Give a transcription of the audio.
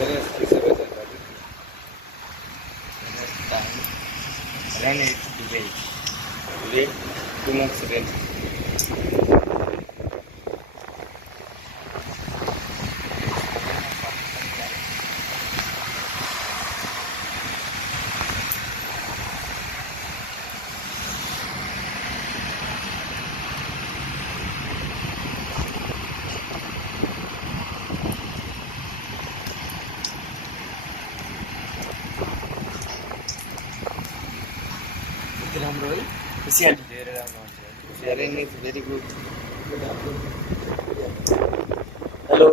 Run it today. Today, 2 months rent. राम्रो है खुसियाली धेरै राम्रो हुन्छ खुसियाली नै भेरी गुड